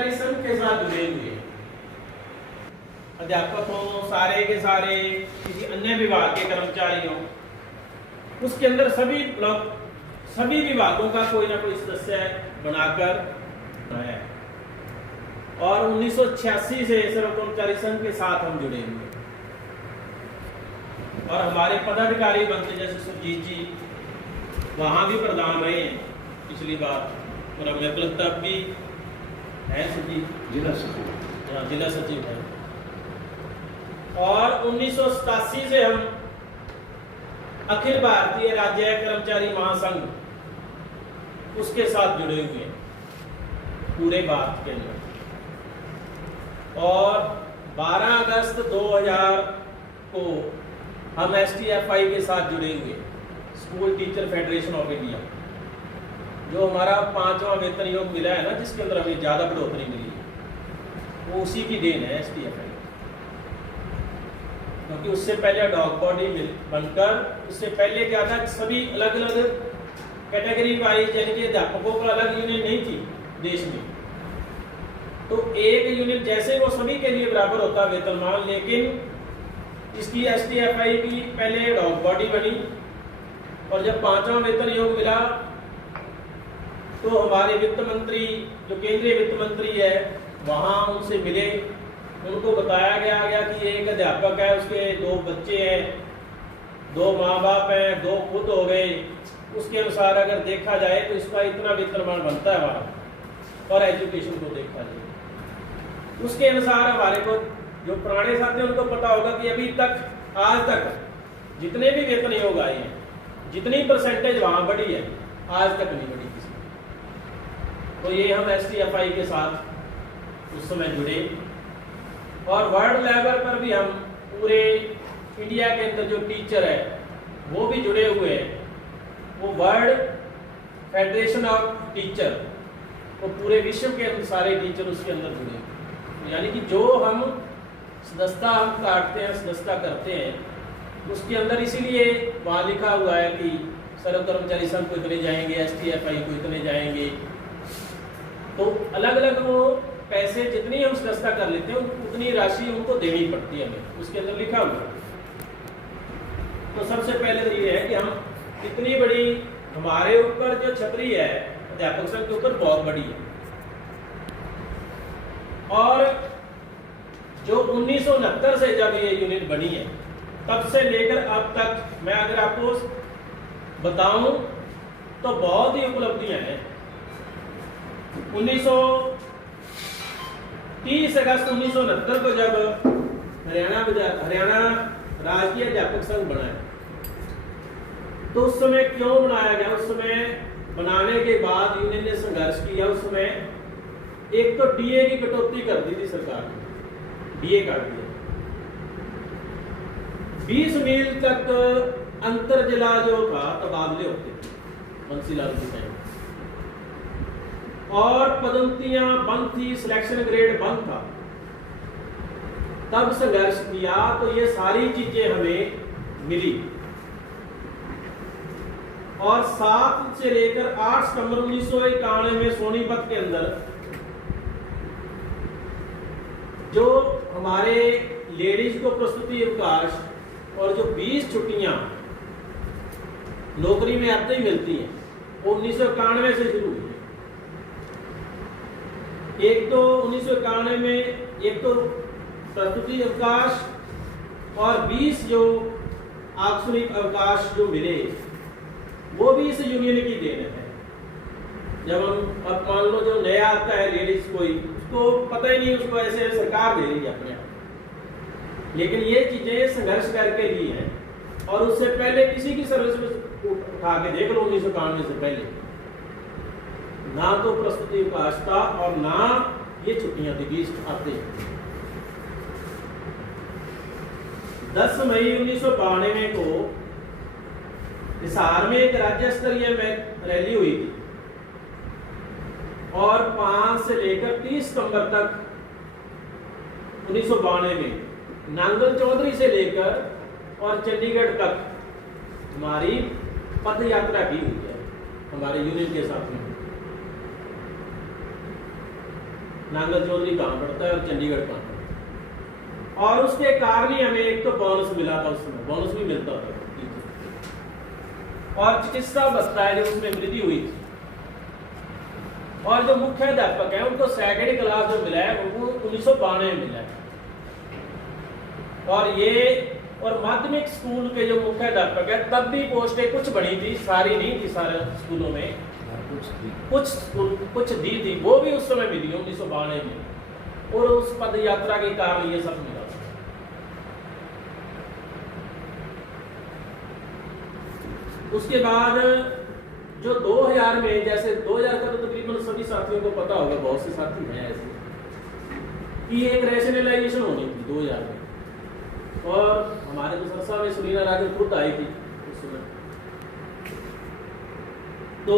कर्मचारी संघ के साथ जुड़े हुए हैं। अध्यापक हो, सारे के सारे किसी अन्य विभाग के कर्मचारी हो, उसके अंदर सभी विभागों का कोई ना कोई सदस्य बनाकर है। और 1986 से सर्व कर्मचारी संघ के साथ हम जुड़े हुए हैं। और हमारे पदाधिकारी बनते जैसे सुरजीत जी वहां भी प्रधान रहे हैं पिछली बार, और अब मेरे को लगता भी है सुरजीत जिला सचिव है। और 1987 से हम अखिल भारतीय राज्य कर्मचारी महासंघ उसके साथ जुड़े हुए हैं पूरे भारत के अंदर। और 12 अगस्त 2000 को हम STFI के साथ जुड़े हुए, school teacher federation of India, जो हमारा 5वां वेतन योग मिला है ना, जिसके अंदर हमें ज़्यादा बढ़ोतरी मिली है, वो उसी की देन है STFI। क्योंकि उससे पहले डॉग बॉडी बनकर, उससे पहले क्या था कि सभी अलग अलग कैटेगरी वाइज, यानी कि अध्यापकों का अलग यूनियन नहीं थी देश में, तो एक यूनियन जैसे वो सभी के लिए बराबर होता वेतनमान, लेकिन इसकी STFI की पहले डॉग बॉडी बनी, और जब 5वां वेतन योग मिला तो हमारे वित्त मंत्री, जो केंद्रीय वित्त मंत्री है, वहाँ उनसे मिले, उनको बताया गया कि एक अध्यापक है, उसके 2 बच्चे हैं, 2 माँ बाप हैं, 2 खुद हो गए, उसके अनुसार अगर देखा जाए तो इसका इतना वेतनमान बनता है हमारा, और एजुकेशन को देखा जाए उसके अनुसार हमारे को, जो पुराने साथी उनको पता होगा कि अभी तक आज तक जितने भी वेतन योग आए हैं, जितनी परसेंटेज वहाँ बढ़ी है, आज तक नहीं बढ़ी किसी। तो ये हम STFI के साथ उस समय जुड़े, और वर्ल्ड लेवल पर भी हम पूरे इंडिया के अंदर जो टीचर है वो भी जुड़े हुए हैं, वो वर्ल्ड फेडरेशन ऑफ टीचर, वो पूरे विश्व के अंदर सारे टीचर उसके अंदर जुड़े हैं। यानी कि जो हम सदस्यता हम काटते हैं, सदस्यता करते हैं, उसके अंदर इसीलिए वहाँ लिखा हुआ है कि सर्व कर्मचारी संघ को इतने जाएंगे, STFI को इतने जाएंगे, तो अलग अलग वो पैसे जितनी हम सदस्यता कर लेते हैं उतनी राशि उनको देनी पड़ती है हमें, उसके अंदर लिखा हुआ है। तो सबसे पहले तो ये है कि हम इतनी बड़ी, हमारे ऊपर जो छतरी है अध्यापक संघ के ऊपर बहुत बड़ी है, और जो 1969 से जब ये यूनिट बनी है तब से लेकर अब तक मैं अगर आपको बताऊं तो बहुत ही उपलब्धियां हैं। 30 अगस्त 1969 को जब हरियाणा राष्ट्रीय अध्यापक संघ बना है, तो उस समय क्यों बनाया गया? उस समय बनाने के बाद यूनियन ने संघर्ष किया। उस समय एक तो DA की कटौती कर दी थी सरकार ने, DA काट दिया। 20 मील तक अंतर जिला जो था तबादले होते थे बंसीलाल के टाइम, और पदोन्नतियां बंद थी, सिलेक्शन ग्रेड बंद था। तब संघर्ष किया तो ये सारी चीजें हमें मिली, और 7 से लेकर 8 सितंबर 1991 में सोनीपत के अंदर जो हमारे लेडीज को प्रस्तुति अवकाश और जो 20 छुट्टियां नौकरी में आते ही मिलती हैं, वो 1991 से शुरू हुई। एक तो 1991 में एक तो प्रस्तुति अवकाश और 20 जो आकस्मिक अवकाश जो मिले, वो भी इस यूनियन की देन है। जब हम अब मान लो जो नया आता है लेडीज कोई, उसको पता ही नहीं, उसको ऐसे सरकार दे रही है अपने आप, लेकिन ये चीजें संघर्ष करके ली हैं। और उससे पहले किसी की सर्विस में उठा के देख लो, 1991 से पहले ना तो प्रस्तुति अवकाश था और ना ये छुट्टियां थी 20 आते। 10 मई 1992 को हिसार में एक राज्य स्तरीय रैली हुई थी, और 5 से लेकर 30 सितंबर तक 1992 में नांगल चौधरी से लेकर और चंडीगढ़ तक हमारी पद यात्रा की हुई है हमारे यूनियन के साथ में। नांगल चौधरी कहाँ पड़ता है और चंडीगढ़ कहाँ पड़ता है। और उसके कारण ही हमें एक तो बोनस मिला था, उस समय बोनस भी मिलता था, और चिकित्सा भत्ता है जो उसमें वृद्धि हुई थी। और जो मुख्य अध्यापक है उनको सेकेंड क्लास जो मिला है वो 1992 में मिला है। और ये और माध्यमिक स्कूल के जो मुख्य अध्यापक है तब भी पोस्टें कुछ बनी थी, सारी नहीं थी सारे स्कूलों में, कुछ दी थी, वो भी उस समय मिली 1992 में। और उस पद यात्रा के कारण ये सब मिला। उसके बाद जो 2000 में, जैसे 2000 का तो तकरीबन सभी साथियों को पता होगा, बहुत से साथी हैं ऐसे, कि एक रैशनलाइजेशन होनी थी 2000 में। और हमारे जो सरसा में सुनीला राजन खुद आई थी उस समय, तो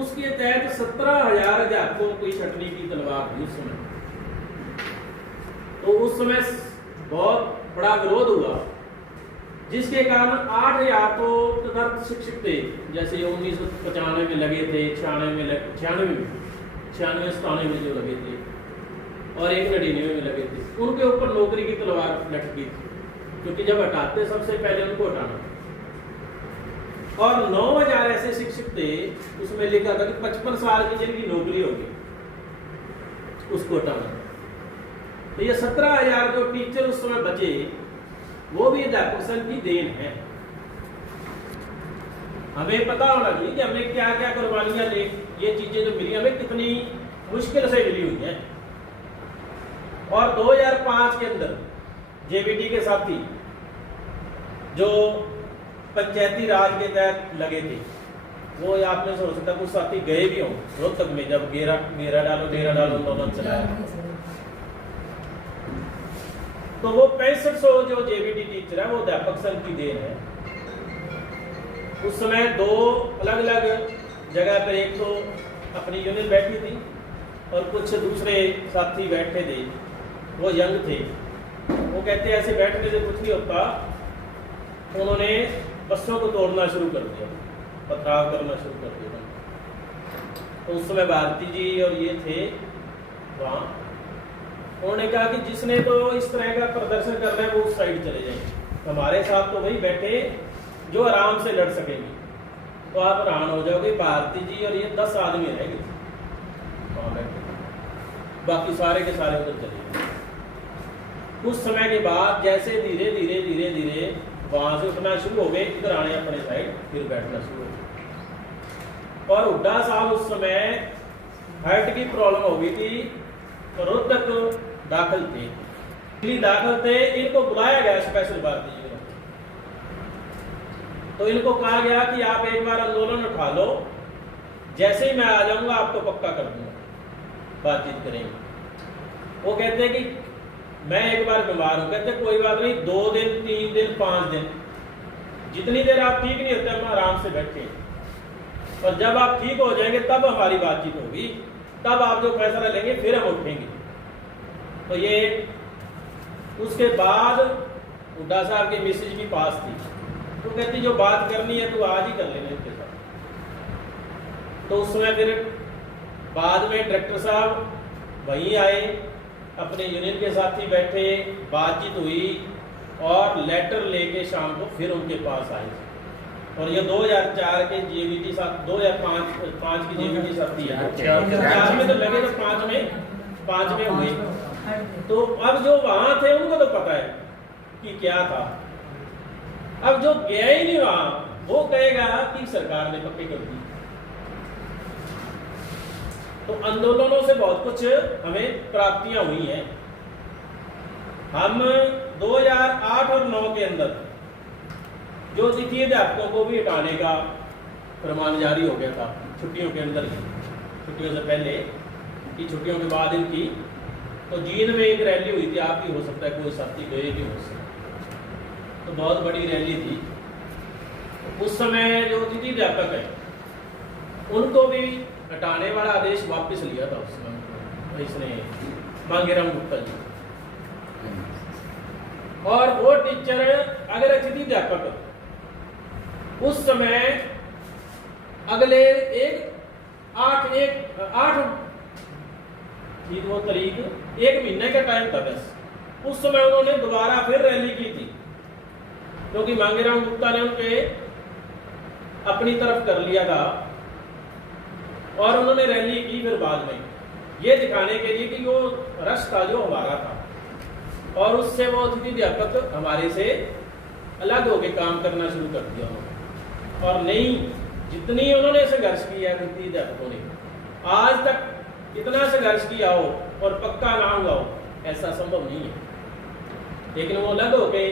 उसके तहत 17,000 अध्यापकों की छटनी की तलवार थी उस समय। तो उस समय बहुत बड़ा विरोध हुआ, जिसके कारण 8,000 तो तदर्थ शिक्षक थे, जैसे 1995 में लगे थे, 96 में जो लगे थे, और 199 में लगे थे, उनके ऊपर नौकरी की तलवार लटकी थी, क्योंकि जब हटाते सबसे पहले उनको हटाना। और 9,000 ऐसे शिक्षक थे, उसमें लिखा था कि 55 साल की जिनकी नौकरी होगी उसको हटाना। तो ये 17,000 जो टीचर उस समय बचे, वो भी अध्यापक संघ की देन है। हमें पता होना चाहिए कि हमें क्या क्या कुर्बानियां ले, ये चीजें जो मिली हमें कितनी मुश्किल से मिली हुई हैं। और 2005 के अंदर जेबीटी के साथी जो पंचायती राज के तहत लगे थे, वो आप में से हो सकता है कुछ साथी गए भी हों रोहतक में, जब डेरा डालो आंदोलन चलाया, तो वो 6500 जो जेबीटी टीचर है वो अध्यापक संघ की देन है। उस समय 2 अलग अलग जगह पर, एक तो अपनी यूनियन बैठी थी और कुछ दूसरे साथी बैठे थे, वो यंग थे। वो कहते ऐसे बैठने से कुछ नहीं होता, उन्होंने बसों को तोड़ना शुरू कर दिया, पथराव करना शुरू कर दिया। तो उस समय भारती जी और ये थे वहाँ, उन्होंने कहा कि जिसने तो इस तरह का प्रदर्शन करना है वो उस साइड चले जाएंगे, हमारे साथ तो वही बैठे जो आराम से लड़ सकेंगे। तो आप हैरान हो जाओगे, भारती जी और ये 10 आदमी रहेंगे वहाँ बैठे, बाकी सारे के सारे उधर चले गए। कुछ समय के बाद जैसे धीरे धीरे वहां से उठना शुरू हो गए, इधर आने अपने साइड, फिर बैठना शुरू हो गए। और हुड्डा साहब उस समय हार्ट की प्रॉब्लम हो गई थी, रोहतक दाखिल थे, इनको बुलाया गया स्पेशल भारती जी को। तो इनको कहा गया कि आप एक बार आंदोलन उठा लो, जैसे ही मैं आ जाऊंगा आपको पक्का कर दूंगा, बातचीत करेंगे। वो कहते हैं कि मैं एक बार बीमार हूं, कहते कोई बात नहीं, 2 दिन 3 दिन 5 दिन, जितनी देर आप ठीक नहीं होते हम आराम से बैठे, और जब आप ठीक हो जाएंगे तब हमारी बातचीत होगी, तब आप जो फैसला लेंगे फिर हम उठेंगे। तो ये उसके बाद हुड्डा साहब के मिसेज भी पास थी, तो कहती जो बात करनी है तो आज ही कर लेंगे उसके साथ। तो उस समय फिर बाद में डायरेक्टर साहब वहीं आए, अपने यूनियन के साथी बैठे, बातचीत हुई और लेटर लेके शाम को फिर उनके पास आए। और ये 2004 के जेबीटी साथ 2005 की जेबीटी साथी है, 4 में तो लगे, तो 5 में हुए। तो अब जो वहां थे उनको तो पता है कि क्या था, अब जो गया ही नहीं वहां वो कहेगा कि सरकार ने पक्के कर दी। तो आंदोलनों से बहुत कुछ हमें प्राप्तियां हुई हैं। हम 2008 और 9 के अंदर जो द्वितीय अध्यापकों को भी हटाने का फरमान जारी हो गया था, छुट्टियों के अंदर, छुट्टियों से पहले की, छुट्टियों के बाद इनकी, तो जींद में एक रैली हुई थी, आप भी हो सकता है कोई साथी गए भी हो सकता, तो बहुत बड़ी रैली थी। उस समय जो द्वितीय अध्यापक है उनको भी हटाने वाला आदेश वापस लिया था उस समय इसने, मांगेराम गुप्ता जी। और वो टीचर अगर द्वितीय अध्यापक उस समय अगले 8 थी वो तारीख, 1 महीने का टाइम था बस। उस समय उन्होंने दोबारा फिर रैली की थी, क्योंकि मांगेराम गुप्ता ने उनके अपनी तरफ कर लिया था, और उन्होंने रैली की फिर बाद में, ये दिखाने के लिए कि वो रश था जो हमारा था, और उससे वो अतिथि अध्यापक हमारे से अलग होकर काम करना शुरू कर दिया उन्होंने। और नहीं, जितनी उन्होंने संघर्ष किया अतिथि अध्यापकों ने, आज तक इतना संघर्ष किया हो और पक्का ना हुआ हो, ऐसा संभव नहीं है। लेकिन वो अलग होके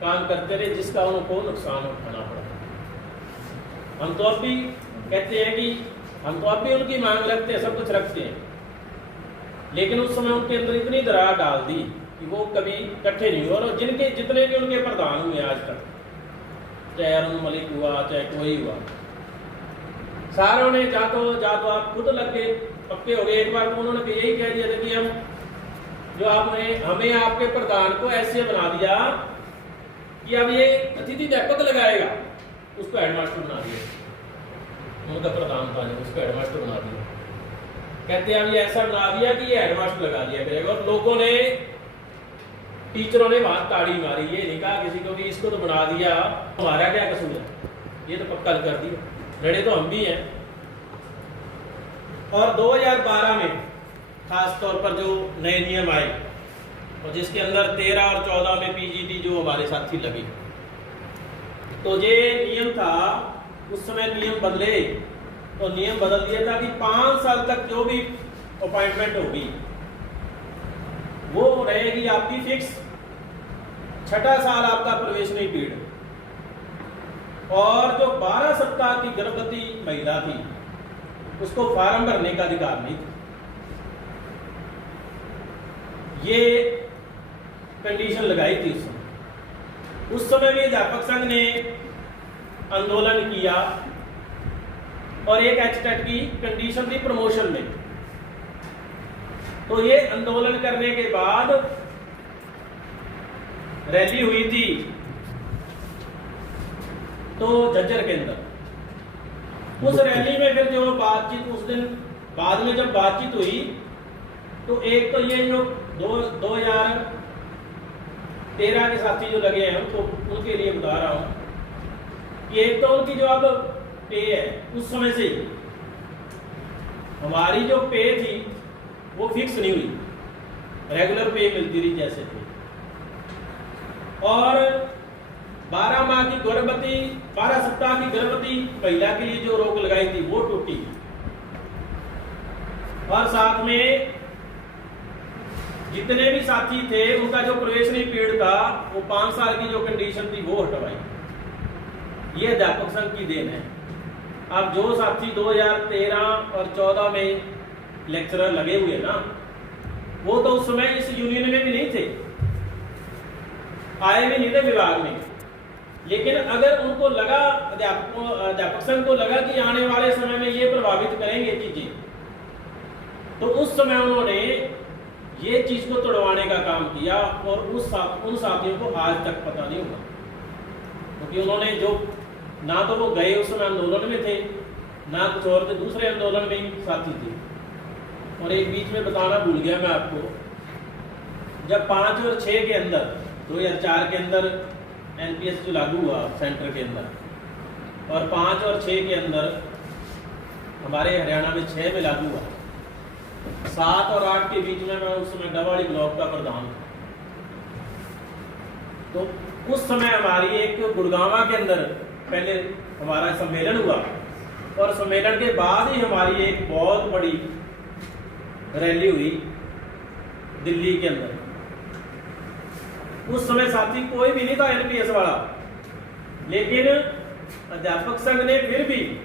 काम करते रहे, जिसका उनको नुकसान उठाना पड़ा। हम तो अब भी कहते हैं कि हम तो अब भी उनकी मांग रखते हैं, सब कुछ रखते हैं, लेकिन उस समय उनके अंदर इतनी दरार डाल दी कि वो कभी इकट्ठे नहीं हुए। और जिनके जितने भी उनके प्रधान हुए आज तक, चाहे अरुण मलिक हुआ, चाहे कोई हुआ, सारों ने जा तो आप खुद लग के पक्के हो गए। एक बार तो उन्होंने यही कह दिया था कि हम जो आपने हमें आपके प्रधान को ऐसे बना दिया कि अब ये अतिथि अध्यापक लगाएगा, उसको हेडमास्टर बना दिया। उनका प्रधान था, उसको हेडमास्टर बना दिया। कहते हैं अब ये ऐसा बना दिया कि ये हेडमास्टर लगा दिया करेगा। और लोगों ने, टीचरों ने वहां ताड़ी मारी, ये नहीं कहा किसी को कि इसको तो बना दिया, हमारा क्या कसूर है, ये तो पक्का कर दिया, लड़े तो हम भी हैं। और 2012 में खास तौर पर जो नए नियम आए, और जिसके अंदर 13 और 14 में पीजीटी जो हमारे साथी लगे, तो ये नियम था, उस समय नियम बदले, तो नियम बदल दिया था कि 5 साल तक जो भी अपॉइंटमेंट होगी वो रहेगी आपकी फिक्स। 6ठा साल आपका प्रवेशनी पीरियड, और जो 12 सप्ताह की गर्भवती महिला थी उसको फॉर्म भरने का अधिकार नहीं था। ये कंडीशन लगाई थी उस समय। उस समय भी अध्यापक संघ ने आंदोलन किया, और एक एचटेट की कंडीशन थी प्रमोशन में। तो ये आंदोलन करने के बाद रैली हुई थी तो झज्जर के अंदर। उस रैली में फिर जो बातचीत, उस दिन बाद में जब बातचीत हुई, तो एक तो ये जो 2013 के साथी जो लगे हैं उनको, उनके लिए बता रहा हूं कि एक तो उनकी जो अब पे है, उस समय से हमारी जो पे थी वो फिक्स नहीं हुई, रेगुलर पे मिलती रही जैसे थी। और 12 माह की गर्भवती, 12 सप्ताह की गर्भवती महिला के लिए जो रोक लगाई थी वो टूटी, और साथ में जितने भी साथी थे उनका जो प्रवेशनी पीरियड था वो 5 साल की जो कंडीशन थी वो हटवाई। ये अध्यापक संघ की देन है। अब जो साथी 2013 और 14 में लेक्चरर लगे हुए ना, वो तो उस समय इस यूनियन में भी नहीं थे, आए भी नहीं थे विभाग में। लेकिन अगर उनको लगा, अध्यापक संघ को लगा कि आने वाले समय में ये प्रभावित करेंगे चीजें, तो उस समय उन्होंने ये चीज को तोड़वाने का काम किया। और उन साथियों को आज तक पता नहीं हुआ, क्योंकि उन्होंने जो, ना तो वो गए उस समय आंदोलन में थे, ना कुछ और थे, दूसरे आंदोलन में ही साथी थे। और एक बीच में बताना भूल गया मैं आपको, जब 5 और 6 के अंदर 2004 के अंदर एनपीएस जो लागू हुआ सेंटर के अंदर, और 5 और 6 के अंदर हमारे हरियाणा में 6 में लागू हुआ, 7 और 8 के बीच में मैं उस समय डबाड़ी ब्लॉक का प्रधान था। तो उस समय हमारी एक गुड़गांव के अंदर पहले हमारा सम्मेलन हुआ, और सम्मेलन के बाद ही हमारी एक बहुत बड़ी रैली हुई दिल्ली के अंदर। उस समय साथी कोई भी नहीं था एनपीएस वाला, लेकिन अध्यापक संघ ने फिर भी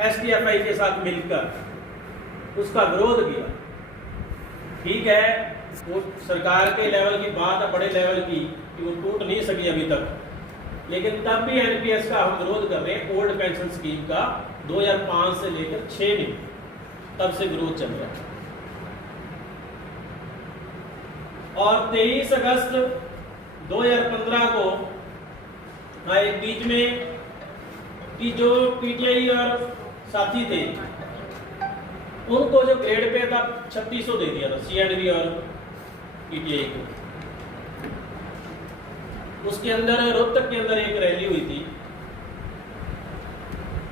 एसटीएफआई के साथ मिलकर उसका विरोध किया। ठीक है, वो सरकार के लेवल की बात है, बड़े लेवल की, कि वो टूट नहीं सकी अभी तक, लेकिन तब भी एनपीएस का हम विरोध कर रहे हैं। ओल्ड पेंशन स्कीम का 2005 से लेकर 6 में तब से विरोध चल रहा है। और 23 अगस्त 2015 को एक बीच में कि जो पीटीआई और साथी थे उनको जो ग्रेड पे था 3600 दे दिया था CNV और PTI को। उसके अंदर रोहतक के अंदर एक रैली हुई थी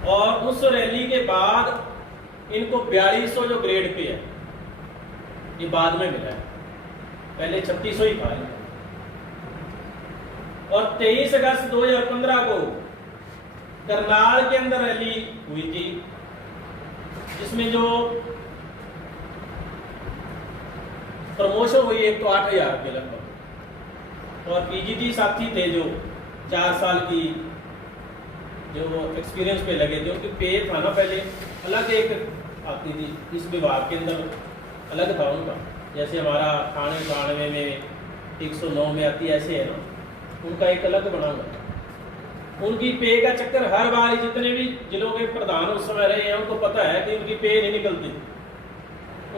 और उस रैली के बाद इनको 4200 जो ग्रेड पे है ये बाद में मिला है, पहले 3600 ही था। और 23 अगस्त 2015 को करनाल के अंदर रैली हुई थी जिसमें जो प्रमोशन हुई एक तो 8000 के लगभग, और PGT साथी थे जो 4 साल की जो एक्सपीरियंस पे लगे थे, उनकी पे था ना पहले अलग एक आती थी, इस विभाग के अंदर अलग था उनका, जैसे हमारा 98 में 109 में आती है ऐसे है ना, उनका एक अलग बना हुआ। उनकी पे का चक्कर हर बार जितने भी जिलों के प्रधान उस समय रहे हैं उनको पता है कि उनकी पे नहीं निकलती,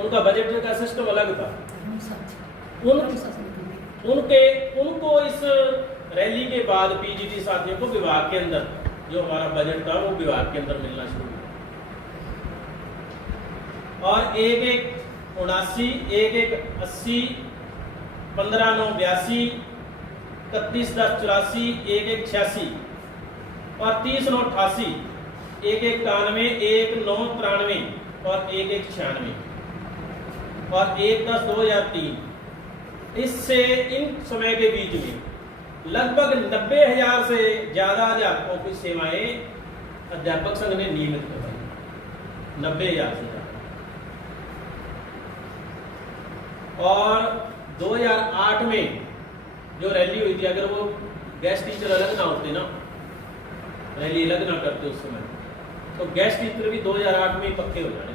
उनका बजट का सिस्टम अलग था। उनको इस रैली के बाद PGT साथियों को विभाग के अंदर जो हमारा बजट था वो विभाग के अंदर मिलना शुरू हुआ, और 1-1-79, 1-1-80, 15-9-82, 31-10-84, 1-1-86 और 30-9-88, 1-1-91, 1-9-93 और 1-1-96 और 1-10-2003। इससे इन समय के बीच में लगभग 90,000 से ज्यादा अध्यापकों की सेवाएं अध्यापक संघ ने नियमित करवाई, 90,000 से ज्यादा। और 2008 में जो रैली हुई थी, अगर वो गेस्ट टीचर अलग ना होते ना, रैली अलग ना करते उस समय, तो गेस्ट टीचर भी 2008 में पक्के हो जाने।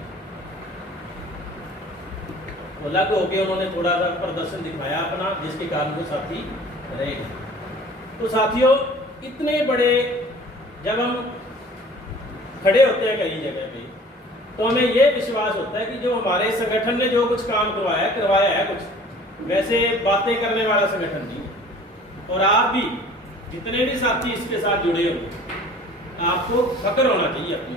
अलग हो गए, उन्होंने थोड़ा सा प्रदर्शन दिखाया अपना, जिसके कारण वो साथी रहे। तो साथियों, इतने बड़े जब हम खड़े होते हैं कई जगह पे, तो हमें ये विश्वास होता है कि जो हमारे संगठन ने जो कुछ काम करवाया है कुछ वैसे बातें करने वाला संगठन नहीं है। और आप भी जितने भी साथी इसके साथ जुड़े हो, आपको फक्र होना चाहिए अपनी